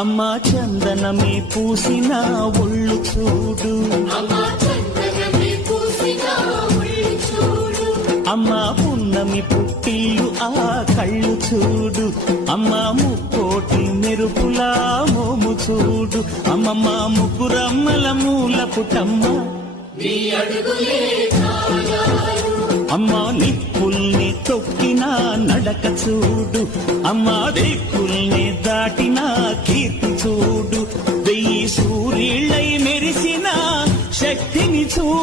అమ్మా చందనమే పూసిన ఒళ్ళు చూడు, అమ్మా పున్నమి పుట్టిల్లు ఆ కళ్ళు చూడు, అమ్మా ముక్కోటి మెరుపులా మోము చూడు, అమ్మమ్మ ముగ్గురమ్మల మూల పుటమ్మ అమ్మా నిప్పుల్ని తొక్కిన నడక చూడు, అమ్మా దిక్కుల్ని దాటిన కీర్తి చూడు, వెయ్యి సూర్యుళ్ళై మెరిసిన శక్తిని చూడు.